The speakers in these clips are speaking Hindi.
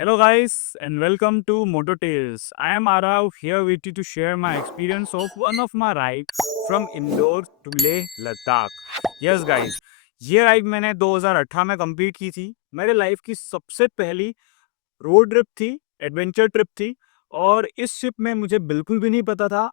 Hello, guys, and welcome to Moto Tales. I am Arav here with you to share my experience of one of my ride from Indore to Leh Ladakh. Yes, guys, ये राइड मैंने 2018 में कंप्लीट की थी। मेरे लाइफ की सबसे पहली रोड ट्रिप थी, एडवेंचर ट्रिप थी। और इस ट्रिप में मुझे बिल्कुल भी नहीं पता था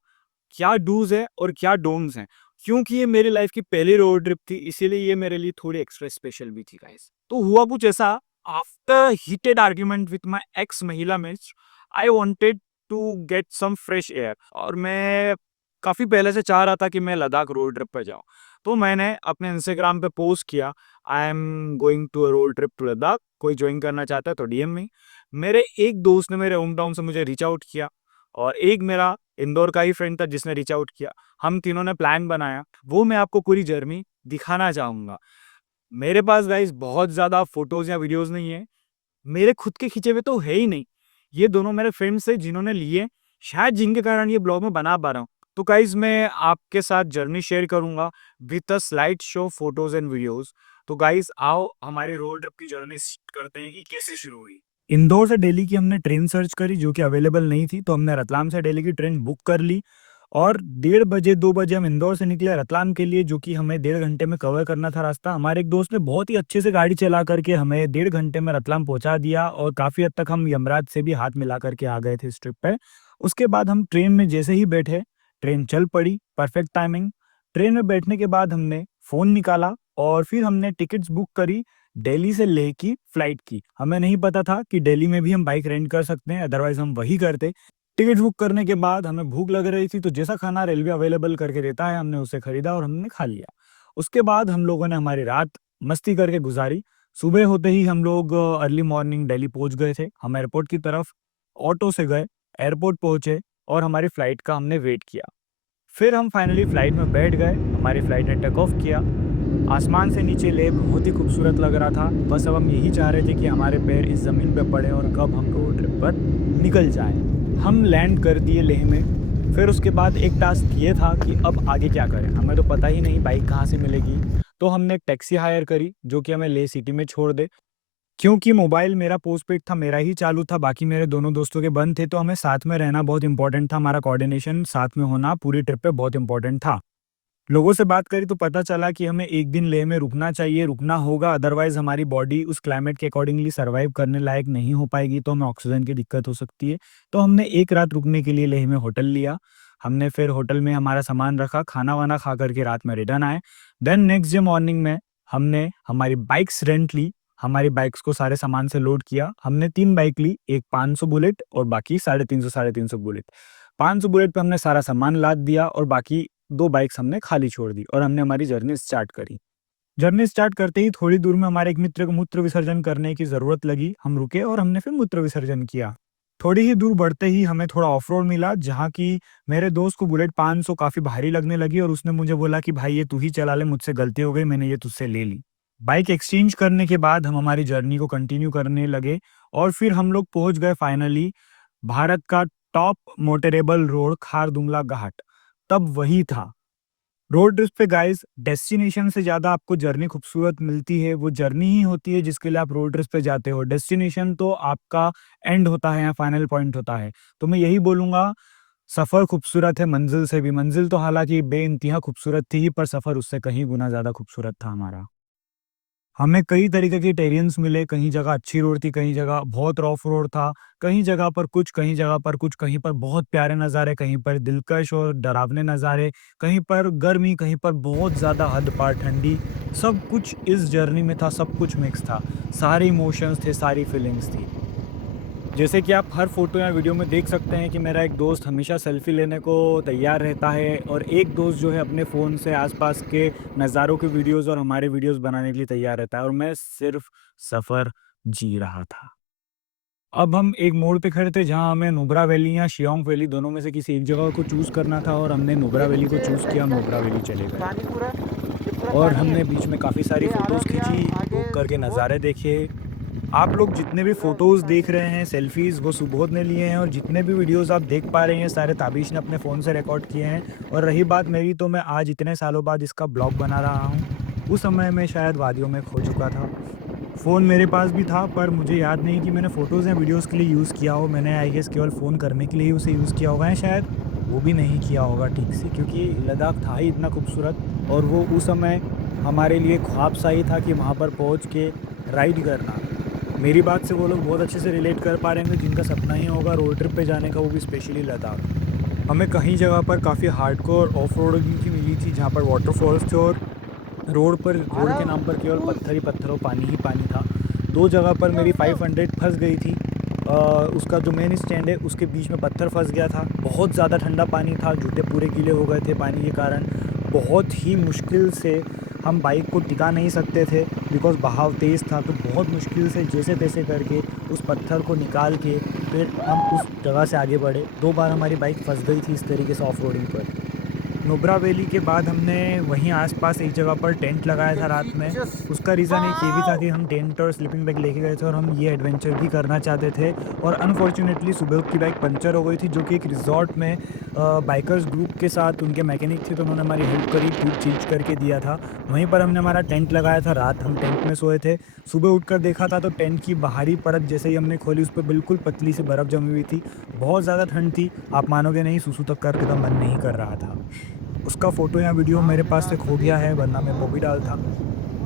क्या डूज है और क्या डोंट्स हैं। क्योंकि ये मेरी लाइफ की पहली रोड ट्रिप थी, इसीलिए ये मेरे लिए थोड़ी एक्स्ट्रा स्पेशल भी थी गाइस। तो हुआ कुछ ऐसा, after heated argument with my ex महिला मित्र, I wanted to get some fresh air, और मैं काफ़ी पहले से चाह रहा था कि मैं लद्दाख रोड ट्रिप पे जाऊँ। तो मैंने अपने इंस्टाग्राम पे पोस्ट किया, I am going to a road trip to Ladakh, कोई ज्वाइन करना चाहता है तो डीएम में। मेरे एक दोस्त ने मेरे होम टाउन से मुझे रीच आउट किया, और एक मेरा इंदौर का ही फ्रेंड था जिसने रीच आउट किया। हम तीनों ने प्लान बनाया, वो मैं आपको पूरी जर्नी दिखाना चाहूँगा। मेरे पास गाइस बहुत ज़्यादा फ़ोटोज़ या वीडियोज़ नहीं है, मेरे खुद के खींचे हुए तो है ही नहीं। ये दोनों मेरे फ्रेंड्स थे जिन्होंने लिए, शायद जिनके कारण ये ब्लॉग मैं बना पा रहा हूँ। तो गाइस मैं आपके साथ जर्नी शेयर करूँगा with a slide show photos and videos. तो गाइस आओ हमारी रोड ट्रिप की जर्नी करते हैं कि कैसे शुरू हुई। इंदौर से दिल्ली की हमने ट्रेन सर्च करी जो कि अवेलेबल नहीं थी, तो हमने रतलाम से दिल्ली की ट्रेन बुक कर ली। और 1:30 बजे 2 बजे हम इंदौर से निकले रतलाम के लिए, जो कि हमें 1.5 घंटे में कवर करना था रास्ता। हमारे एक दोस्त ने बहुत ही अच्छे से गाड़ी चला करके हमें 1.5 घंटे में रतलाम पहुंचा दिया, और काफ़ी हद तक हम यमराज से भी हाथ मिला करके आ गए थे इस ट्रिप पे। उसके बाद हम ट्रेन में जैसे ही बैठे, ट्रेन चल पड़ी, परफेक्ट टाइमिंग। ट्रेन में बैठने के बाद हमने फ़ोन निकाला और फिर हमने टिकट्स बुक करी दिल्ली से लेह की फ़्लाइट की। हमें नहीं पता था कि दिल्ली में भी हम बाइक रेंट कर सकते हैं, अदरवाइज़ हम वही करते। टिकट बुक करने के बाद हमें भूख लग रही थी, तो जैसा खाना रेलवे अवेलेबल करके देता है, हमने उसे खरीदा और हमने खा लिया। उसके बाद हम लोगों ने हमारी रात मस्ती करके गुज़ारी। सुबह होते ही हम लोग अर्ली मॉर्निंग दिल्ली पहुँच गए थे। हम एयरपोर्ट की तरफ ऑटो से गए, एयरपोर्ट पहुँचे और हमारी फ़्लाइट का हमने वेट किया। फिर हम फाइनली फ़्लाइट में बैठ गए, हमारी फ़्लाइट ने टेक ऑफ किया। आसमान से नीचे लेह बहुत ही खूबसूरत लग रहा था। बस अब हम यही चाह रहे थे कि हमारे पैर इस ज़मीन पे पड़े और कब हम रोड ट्रिप पर निकल जाएँ। हम लैंड कर दिए लेह में। फिर उसके बाद एक टास्क ये था कि अब आगे क्या करें? हमें तो पता ही नहीं बाइक कहाँ से मिलेगी। तो हमने एक टैक्सी हायर करी जो कि हमें लेह सिटी में छोड़ दे। क्योंकि मोबाइल मेरा पोस्टपेड था, मेरा ही चालू था, बाकी मेरे दोनों दोस्तों के बंद थे, तो हमें साथ में रहना बहुत इम्पोर्टेंट था, हमारा कोऑर्डिनेशन साथ में होना पूरी ट्रिप पे बहुत इम्पोर्टेंट था। लोगों से बात करी तो पता चला कि हमें 1 दिन लेह में रुकना चाहिए, रुकना होगा, अदरवाइज़ हमारी बॉडी उस क्लाइमेट के अकॉर्डिंगली सर्वाइव करने लायक नहीं हो पाएगी, तो हमें ऑक्सीजन की दिक्कत हो सकती है। तो हमने 1 रात रुकने के लिए लेह में होटल लिया। हमने फिर होटल में हमारा सामान रखा, खाना-वाना खा कर के रात में रिटर्न आए। देन नेक्स्ट डे मॉर्निंग में हमने हमारी बाइक्स रेंट ली, हमारी बाइक्स को सारे सामान से लोड किया। हमने 3 बाइक ली, एक 500 बुलेट और बाकी 350 बुलेट। 500 बुलेट पे हमने सारा सामान लाद दिया और बाकी 2 बाइक्स हमने खाली छोड़ दी और हमने हमारी जर्नी स्टार्ट करी। जर्नी स्टार्ट करते ही थोड़ी दूर में हमारे एक मित्र को मूत्र विसर्जन करने की ज़रूरत लगी। हम रुके और हमने फिर मूत्र विसर्जन किया। थोड़ी ही दूर बढ़ते ही हमें थोड़ा ऑफ रोड मिला, जहाँ की मेरे दोस्त को बुलेट 500 काफ़ी भारी लगने लगी और उसने मुझे बोला कि भाई ये तू ही चला ले, मुझसे गलती हो गई, मैंने ये तुझसे ले ली। बाइक एक्सचेंज करने के बाद हम हमारी जर्नी को कंटिन्यू करने लगे और फिर हम लोग पहुँच गए फाइनली भारत का टॉप मोटरेबल रोड खारदुंगला घाट। तब वही था। रोड ट्रिप पे गाइस डेस्टिनेशन से ज़्यादा आपको जर्नी खूबसूरत मिलती है, वो जर्नी ही होती है जिसके लिए आप रोड ट्रिप पे जाते हो। डेस्टिनेशन तो आपका एंड होता है या फाइनल पॉइंट होता है। तो मैं यही बोलूँगा, सफ़र खूबसूरत है मंज़िल से भी। मंज़िल तो हालाँकि बेइंतहा खूबसूरत थी ही, पर सफ़र उससे कहीं गुना ज़्यादा खूबसूरत था हमारा। हमें कई तरीके के टेरेन्स मिले, कहीं जगह अच्छी रोड थी, कहीं जगह बहुत रफ़ रोड था, कहीं जगह पर कुछ, कहीं जगह पर कुछ, कहीं पर बहुत प्यारे नज़ारे, कहीं पर दिलकश और डरावने नज़ारे, कहीं पर गर्मी, कहीं पर बहुत ज़्यादा हद पार ठंडी। सब कुछ इस जर्नी में था, सब कुछ मिक्स था। सारे इमोशंस थे, सारी फीलिंग्स थी। जैसे कि आप हर फ़ोटो या वीडियो में देख सकते हैं कि मेरा एक दोस्त हमेशा सेल्फ़ी लेने को तैयार रहता है और एक दोस्त जो है अपने फ़ोन से आस-पास के नज़ारों के वीडियोज़ और हमारे वीडियोज़ बनाने के लिए तैयार रहता है, और मैं सिर्फ़ सफ़र जी रहा था। अब हम एक मोड़ पे खड़े थे जहाँ हमें नुब्रा वैली या शिलांग वैली दोनों में से किसी एक जगह को चूज़ करना था, और हमने नुब्रा ये वैली को पीछे चूज़ किया, नुब्रा वैली चले गए। पानी पूरा ये पूरा और पानी है। हमने बीच में काफ़ी सारी ये आधा फ़ोटोज़ भैया खींची, आगे रुक कर के सुबोध नज़ारे देखे। आप लोग जितने भी पूरा फ़ोटोज़ पानी देख है। रहे हैं, सेल्फ़ीज़, वो सुबोध ने लिए हैं, और जितने भी वीडियोज़ आप देख पा रहे हैं, सारे ताबिश ने अपने फ़ोन से रिकॉर्ड किए हैं। और रही बात मेरी, तो मैं आज इतने सालों बाद इसका ब्लॉग बना रहा हूँ। उस समय मैं शायद वादियों में खो चुका था। फ़ोन मेरे पास भी था, पर मुझे याद नहीं कि मैंने फ़ोटोज़ या वीडियोज़ के लिए यूज़ किया हो। मैंने आई गेस केवल फ़ोन करने के लिए ही उसे यूज़ किया होगा या शायद वो भी नहीं किया होगा ठीक से, क्योंकि लद्दाख था ही इतना खूबसूरत और वो उस समय हमारे लिए ख्वाब सा ही था कि वहाँ पर पहुँच के राइड करना। मेरी बात से वो लोग बहुत अच्छे से रिलेट कर पा रहे होंगे जिनका सपना ही होगा रोड ट्रिप पे जाने का, वो भी स्पेशली लद्दाख। हमें कहीं जगह पर काफ़ी हार्डकोर ऑफ रोडिंग की मिली थी, जहाँ पर वाटरफॉल्स थे और रोड पर रोड के नाम पर केवल पत्थर ही पत्थर और पानी ही पानी था। 2 जगह पर मेरी 500 फँस गई थी। उसका जो मेन स्टैंड है उसके बीच में पत्थर फँस गया था। बहुत ज़्यादा ठंडा पानी था, जूते पूरे गीले हो गए थे पानी के कारण। बहुत ही मुश्किल से हम बाइक को टिका नहीं सकते थे बिकॉज़ बहाव तेज़ था, तो बहुत मुश्किल से जैसे-तैसे करके उस पत्थर को निकाल के फिर हम उस जगह से आगे बढ़े। 2 बार हमारी बाइक फँस गई थी इस तरीके से ऑफ रोडिंग पर। नुब्रा वैली के बाद हमने वहीं आस-पास एक जगह पर टेंट लगाया था रात में। उसका रीज़न एक ये भी था कि हम टेंट और स्लीपिंग बैग लेके गए थे और हम ये एडवेंचर भी करना चाहते थे और अनफॉर्च्यूनेटली सुबह की बाइक पंक्चर हो गई थी, जो कि एक रिज़ॉर्ट में बाइकर्स ग्रुप के साथ उनके मैकेनिक थे, तो उन्होंने हमारी हेल्प करी, ट्यूब चेंज करके दिया था। वहीं पर हमने हमारा टेंट लगाया था, रात हम टेंट में सोए थे। सुबह उठकर देखा था तो टेंट की बाहरी परत जैसे ही हमने खोली, उस पे बिल्कुल पतली सी बर्फ़ जमी हुई थी। बहुत ज़्यादा ठंड थी, आप मानोगे नहीं, सूसू तक करने का मन नहीं कर रहा था। उसका फ़ोटो या वीडियो मेरे पास से खो गया है, वरना मैं वो भी डालता।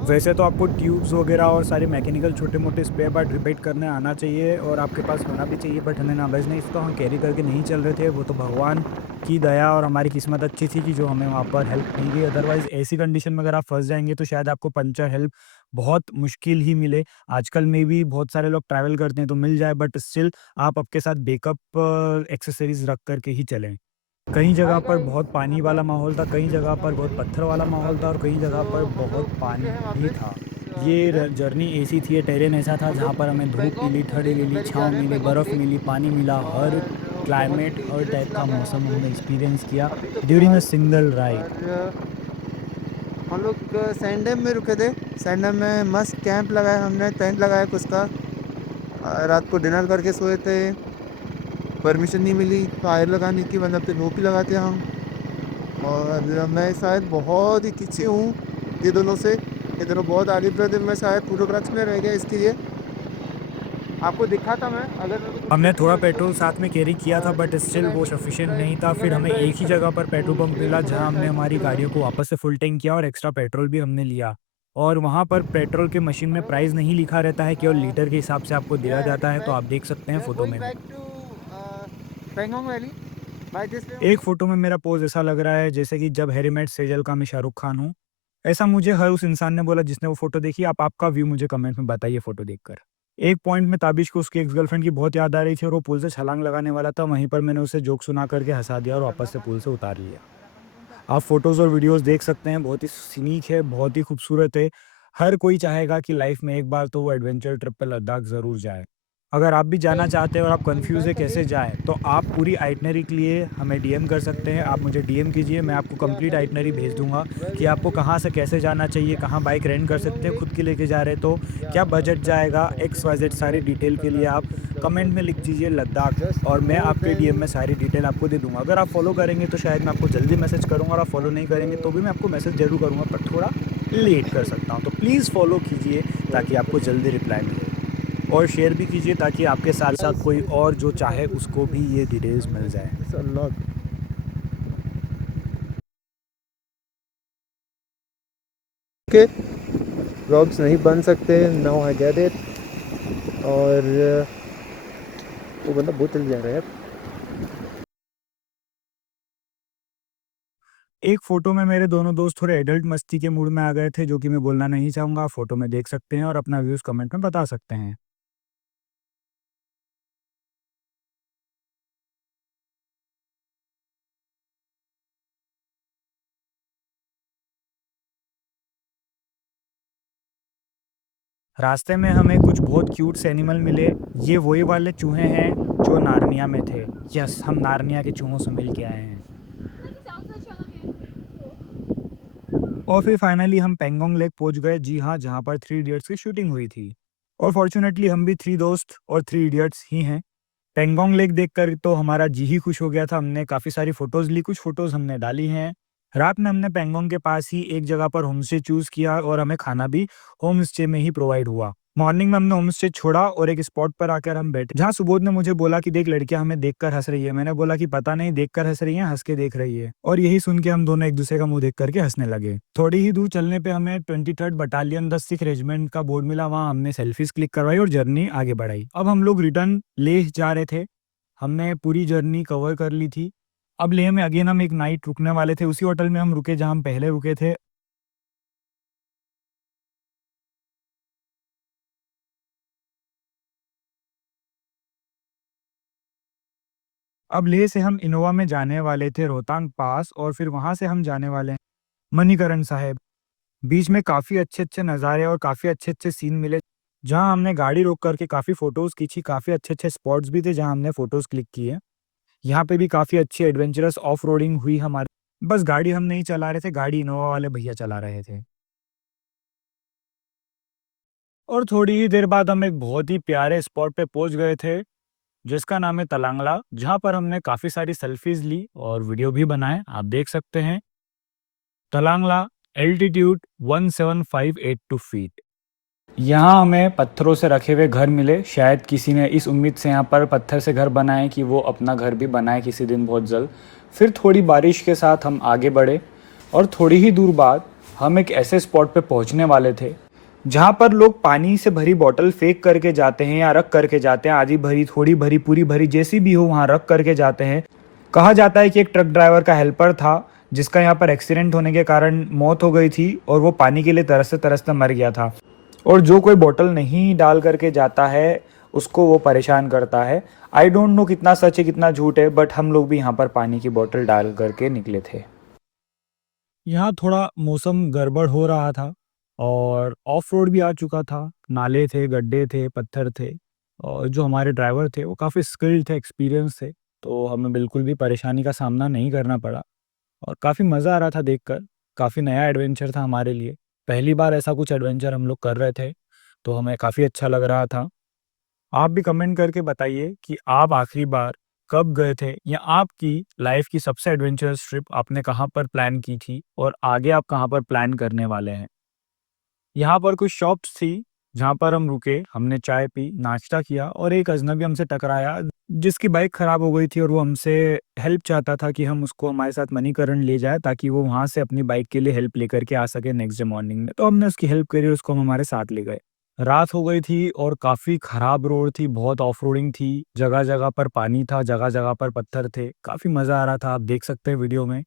वैसे तो आपको ट्यूब्स वगैरह और सारे मैकेनिकल छोटे-मोटे स्पेयर पार्ट रिपेयर करने आना चाहिए और आपके पास होना भी चाहिए, बट हमें नॉलेज नहीं, तो हम कैरी करके नहीं चल रहे थे। वो तो भगवान की दया और हमारी किस्मत अच्छी थी कि जो हमें वहाँ पर हेल्प मिल गई। अदरवाइज़ ऐसी कंडीशन में अगर आप फँस जाएँगे तो शायद आपको पंचर हेल्प बहुत मुश्किल ही मिले। आजकल में भी बहुत सारे लोग ट्रैवल करते हैं तो मिल जाए, बट स्टिल आप आपके साथ बैकअप एक्सेसरीज़ रख कर के ही चलें। कई जगह पर बहुत पानी वाला माहौल था, कई जगह पर बहुत पत्थर वाला माहौल था और कई जगह पर बहुत हम पानी रुके हैं ही वापस था। ये जर्नी ऐसी थी, ये टेरेन ऐसा था हम जहाँ लोग पर हमें धूप मिली, पैंगोंग ठंडी मिली, वैली जा छाँव रहे हैं, मिली, पैंगोंग बर्फ़ लेक। मिली, पानी मिला, हर और बहुत क्लाइमेट, हर डेंजरस टाइप का इलाका है वहाँ मौसम हमने पे एक्सपीरियंस किया अभी तो ड्यूरिंग अ फ़िलहाल। Single ride. और हम लोग सैंड डैम में रुके थे। सैंड डैम में मस्त कैंप लगाया हमने, टेंट लगाया कुछ का। रात को डिनर करके सोए थे। परमिशन नहीं मिली फायर लगाने की, वरना टोपी लगाते हम। और मैं शायद बहुत ही पीछे हूँ ये दोनों से। ये दोनों बहुत आगे थे, तो मैं शायद फोटोग्राफ्स में रह गया इसके लिए। आपको दिखा था मैं, अगर मेरे को कुछ हमने गलती थोड़ा लगी पेट्रोल साथ में कैरी किया था, और बट स्टिल वो सफिशिएंट नहीं था। सिंगल फिर हैंड हमें एक ही ड्राइव जगह पर तो पेट्रोल पंप उसके लिए मिला थोड़ा जहाँ हमने शायद हमारी मुश्किल हो गाड़ियों जाता को वापस से फुल टैंक किया और एक्स्ट्रा पेट्रोल भी हमने लिया। और वहाँ पर पेट्रोल के मशीन में प्राइस नहीं लिखा रहता है, केवल लीटर के हिसाब से आपको है। दिया जाता है, तो बैक आप देख सकते हैं वी आर फ़ोटो गोइंग में भी। Back to Pangong valley by this way एक ओनली। फ़ोटो में मेरा पोज़ ऐसा लग रहा है जैसे कि जब हैरी मेट सेजल का मैं शाहरुख खान हूँ। ऐसा मुझे हर उस इंसान ने बोला जिसने वो फ़ोटो देखी। आप आपका व्यू मुझे कमेंट में बताइए फ़ोटो देखकर। एक पॉइंट में ताबिश को उसकी एक्स गर्लफ्रेंड की बहुत याद आ रही थी और वो पुल से छलांग लगाने वाला था। वहीं पर मैंने उसे जोक सुना कर के हँसा दिया और वापस से पुल से उतार लिया। आप फ़ोटोज़ और वीडियोज़ देख सकते हैं, बहुत ही सीनिक है, बहुत ही खूबसूरत है। हर कोई चाहेगा कि लाइफ़ में एक बार तो वो एडवेंचर ट्रिप पे लद्दाख ज़रूर जाए। अगर आप भी जाना चाहते हैं और आप एंड कन्फ्यूज़ है बैक कैसे अगेन। जाएँ, तो आप पूरी आइटनरी के लिए हमें डीएम कर सकते हैं। आप मुझे डीएम कीजिए, मैं आपको we are complete heading itinerary to भेज दूँगा वेयर कि वी आपको कहाँ से कैसे जाना चाहिए, कहाँ बाइक रेंट कर पैंगोंग सकते हैं, लेक। खुद की लेके जा रहे हैं तो या क्या बजट दैट्स द जाएगा, स्पॉट एक्स, वाई, ज़ेड सारी डिटेल के लिए आप कमेंट में लिख दीजिए लद्दाख जस्ट और मैं मोर आपके देन डीएम में सारी डिटेल आपको दे दूँगा। अगर आप फ़ॉलो करेंगे तो शायद मैं आपको जल्दी मैसेज करूँगा और आप फ़ॉलो नहीं करेंगे तो भी मैं आपको मैसेज ज़रूर करूँगा, पर थोड़ा लेट कर सकता हूँ। तो प्लीज़ फ़ॉलो कीजिए ताकि आपको जल्दी रिप्लाई मिले और शेयर भी कीजिए ताकि आपके साथ-साथ कोई और जो चाहे उसको भी ये डिटेल्स मिल जाए। के व्लॉग्स नहीं बन सकते, नाउ आई गेट इट। और वो बंदा बहुत जल्दी जा रहा है यार। एक फ़ोटो में मेरे दोनों दोस्त थोड़े एडल्ट मस्ती के मूड में आ गए थे, जो कि मैं बोलना नहीं चाहूँगा। आप फ़ोटो में देख सकते हैं और अपना व्यूज़ कमेंट में बता सकते हैं। रास्ते में हमें कुछ बहुत क्यूट से एनिमल मिले। ये वही वाले चूहे हैं जो नार्निया में थे। यस, हम नार्निया के चूहों से मिल के आए हैं। और फिर फाइनली हम पेंगोंग लेक पहुंच गए। जी हाँ, जहाँ पर थ्री इडियट्स की शूटिंग हुई थी। और फॉर्चुनेटली हम भी 3 दोस्त और 3 इडियट्स ही हैं। पेंगोंग लेक देखकर तो हमारा जी ही खुश हो गया था। हमने काफ़ी सारी फ़ोटोज़ ली, कुछ फ़ोटोज़ हमने डाली हैं। रात में हमने पेंगोंग के पास ही एक जगह पर होम स्टे चूज़ किया और हमें खाना भी होम स्टे में ही प्रोवाइड हुआ। मॉर्निंग में हमने होम स्टे छोड़ा और एक स्पॉट पर आकर हम बैठे, जहाँ सुबोध ने मुझे बोला कि देख लड़कियां हमें देखकर हंस रही है। मैंने बोला कि पता नहीं देखकर हंस रही है, हंस के देख रही है। और यही सुन के हम दोनों एक दूसरे का मुंह देख करके हंसने लगे। थोड़ी ही दूर चलने पे हमें 23rd बटालियन 10 सिख रेजिमेंट का बोर्ड मिला। वहाँ हमने सेल्फीज क्लिक करवाई और जर्नी आगे बढ़ाई। अब हम लोग रिटर्न लेह जा रहे थे। हमने पूरी जर्नी कवर कर ली थी। अब लेह में अगेन हम एक नाइट रुकने वाले थे, उसी होटल में हम रुके जहाँ हम पहले रुके थे। अब लेह से हम इनोवा में जाने वाले थे रोहतांग पास, और फिर वहां से हम जाने वाले हैं मणिकरण साहिब। बीच में काफ़ी अच्छे-अच्छे नज़ारे और काफ़ी अच्छे-अच्छे सीन मिले, जहाँ हमने गाड़ी रोक करके काफ़ी फ़ोटोज़ खींची। काफ़ी अच्छे-अच्छे स्पॉट्स भी थे जहाँ हमने फ़ोटोज़ क्लिक किए। यहाँ पे भी काफ़ी अच्छी एडवेंचरस ऑफ रोडिंग हुई हमारी। बस गाड़ी हम नहीं चला रहे थे, गाड़ी इनोवा वाले भैया चला रहे थे। और थोड़ी ही देर बाद हम एक बहुत ही प्यारे स्पॉट पे पहुँच गए थे, जिसका नाम है तलांगला, जहाँ पर हमने काफ़ी सारी सेल्फ़ीज़ ली और वीडियो भी बनाए, आप देख सकते हैं। तलांगला, एल्टीट्यूड 17,582 फीट। यहाँ हमें पत्थरों से रखे हुए घर मिले। शायद किसी ने इस उम्मीद से यहाँ पर पत्थर से घर बनाए कि वो अपना घर भी बनाए किसी दिन बहुत जल्द। फिर थोड़ी बारिश के साथ हम आगे बढ़े और थोड़ी ही दूर बाद हम एक ऐसे स्पॉट पे पहुँचने वाले थे, जहाँ पर लोग पानी से भरी बॉटल फेंक करके जाते हैं या रख करके जाते हैं, आधी भरी, थोड़ी भरी, पूरी भरी, जैसी भी हो वहाँ रख करके जाते हैं। कहा जाता है कि एक ट्रक ड्राइवर का हेल्पर था, जिसका यहाँ पर एक्सीडेंट होने के कारण मौत हो गई थी और वो पानी के लिए तरसते तरसते मर गया था। और जो कोई बॉटल नहीं डाल करके जाता है, उसको वो परेशान करता है। आई डोंट नो कितना सच है कितना झूठ है, बट हम लोग भी यहाँ पर पानी की बॉटल डाल करके निकले थे। यहाँ थोड़ा मौसम गड़बड़ हो रहा था और ऑफ रोड भी आ चुका था। नाले थे, गड्ढे थे, पत्थर थे, और जो हमारे ड्राइवर थे वो काफ़ी स्किल्ड थे, एक्सपीरियंस थे, तो हमें बिल्कुल भी परेशानी का सामना नहीं करना पड़ा और काफ़ी मज़ा आ रहा था देखकर। काफ़ी नया एडवेंचर था हमारे लिए। पहली बार ऐसा कुछ एडवेंचर हम लोग कर रहे थे, तो हमें काफ़ी अच्छा लग रहा था। आप भी कमेंट करके बताइए कि आप आखिरी बार कब गए थे, या आपकी लाइफ की सबसे एडवेंचरस ट्रिप आपने कहाँ पर प्लान की थी और आगे आप कहाँ पर प्लान करने वाले हैं। यहाँ पर कुछ शॉप्स थी जहाँ पर हम रुके, हमने चाय पी, नाश्ता किया और एक अजनबी हमसे टकराया, जिसकी बाइक खराब हो गई थी और वो हमसे हेल्प चाहता था कि हम उसको हमारे साथ मणिकरण ले जाए, ताकि वो वहाँ से अपनी बाइक के लिए हेल्प लेकर के आ सके नेक्स्ट डे मॉर्निंग में। तो हमने उसकी हेल्प करी और उसको हम हमारे साथ ले गए। रात हो गई थी और काफ़ी खराब रोड थी, बहुत ऑफ रोडिंग थी, जगह-जगह पर पानी था, जगह-जगह पर पत्थर थे, काफ़ी मज़ा आ रहा था, आप देख सकते हैं वीडियो में।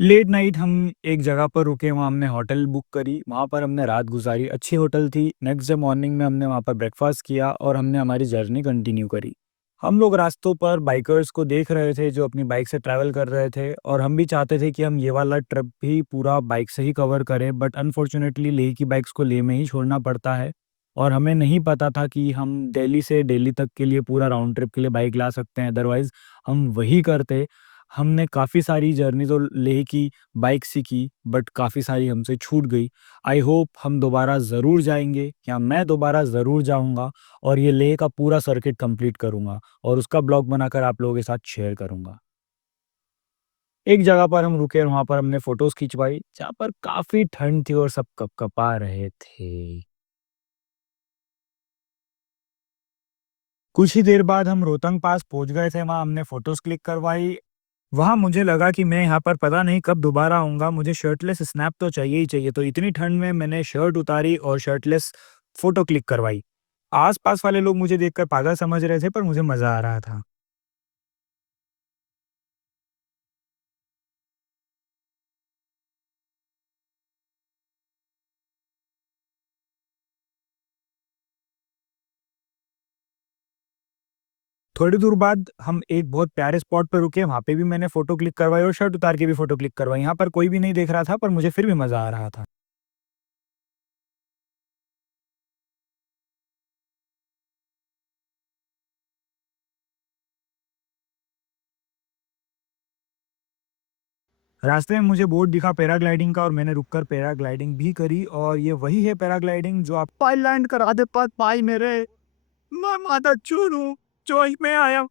लेट नाइट हम एक जगह पर रुके, वहाँ हमने होटल बुक करी, वहाँ पर हमने रात गुज़ारी, अच्छी होटल थी। नेक्स्ट डे मॉर्निंग में हमने वहाँ पर ब्रेकफ़ास्ट किया और हमने हमारी जर्नी कंटिन्यू करी। हम लोग रास्तों पर बाइकर्स को देख रहे थे जो अपनी बाइक से ट्रैवल कर रहे थे, और हम भी चाहते थे कि हम ये वाला ट्रिप भी पूरा बाइक से ही कवर करें, बट अनफॉर्चुनेटली लेह की बाइक्स को लेह में ही छोड़ना पड़ता है और हमें नहीं पता था कि हम दिल्ली से दिल्ली तक के लिए पूरा राउंड ट्रिप के लिए बाइक ला सकते हैं, अदरवाइज़ हम वही करते। हमने काफ़ी सारी जर्नी तो लेह की बाइक से की, बट काफ़ी सारी हमसे छूट गई। आई होप हम दोबारा ज़रूर जाएँगे, या मैं दोबारा ज़रूर जाऊँगा और ये लेह का पूरा सर्किट कंप्लीट करूँगा और उसका ब्लॉग बनाकर आप लोगों के साथ शेयर करूँगा। एक जगह पर हम रुके और वहाँ पर हमने फ़ोटोज़ खिंचवाई, जहाँ पर काफ़ी ठंड थी और सब कँपकँपा रहे थे। कुछ ही देर बाद हम रोहतंग पास पहुँच गए थे, वहाँ हमने फ़ोटोज़ क्लिक करवाई। वहाँ मुझे लगा कि मैं यहाँ पर पता नहीं कब दोबारा आऊँगा, मुझे शर्टलेस स्नैप तो चाहिए ही चाहिए, तो इतनी ठंड में मैंने शर्ट उतारी और शर्टलेस फ़ोटो क्लिक करवाई। आस-पास वाले लोग मुझे देखकर पागल समझ रहे थे, पर मुझे मज़ा आ रहा था। थोड़ी दूर बाद हम एक बहुत प्यारे स्पॉट पे रुके, वहाँ पे भी मैंने फ़ोटो क्लिक करवाई और शर्ट उतार के भी फ़ोटो क्लिक करवाई। यहाँ पर कोई भी नहीं देख रहा था, पर मुझे फिर भी मज़ा आ रहा था। रास्ते में मुझे बोर्ड दिखा पैराग्लाइडिंग का और मैंने रुककर पैराग्लाइडिंग भी करी, और ये वही है पैराग्लाइडिंग जो आप पाई लैंड करा दे पर पाई मेरे, मैं माता चूर हूँ, जो मैं आया।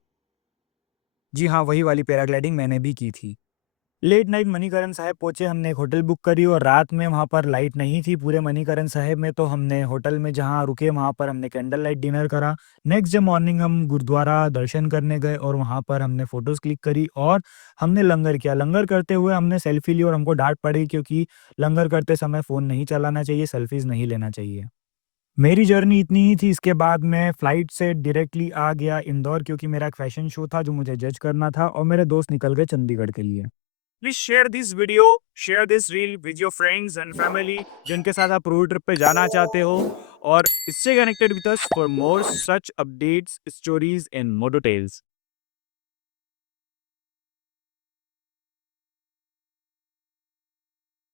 जी हाँ, वही वाली पैराग्लाइडिंग मैंने भी की थी। लेट नाइट मणिकरण साहिब पहुँचे, हमने एक होटल बुक करी और रात में वहाँ पर लाइट नहीं थी पूरे मणिकरण साहिब में, तो हमने होटल में जहाँ रुके वहाँ पर हमने कैंडल लाइट डिनर करा। नेक्स्ट डे मॉर्निंग हम गुरुद्वारा दर्शन करने गए और वहाँ पर हमने फ़ोटोज़ क्लिक करी और हमने लंगर किया। लंगर करते हुए हमने सेल्फ़ी ली और हमको डाँट पड़ी क्योंकि लंगर करते समय फ़ोन नहीं चलाना चाहिए, सेल्फ़ीज़ नहीं लेना चाहिए। मेरी जर्नी इतनी ही थी, इसके बाद मैं फ्लाइट से डायरेक्टली आ गया इंदौर क्योंकि मेरा एक फ़ैशन शो था जो मुझे जज करना था और मेरे दोस्त निकल गए चंडीगढ़ के लिए। Please share this video, share this reel with your friends and family जिनके साथ आप रोड ट्रिप पे जाना चाहते हो और इससे connected with us for more such updates stories in moto tales.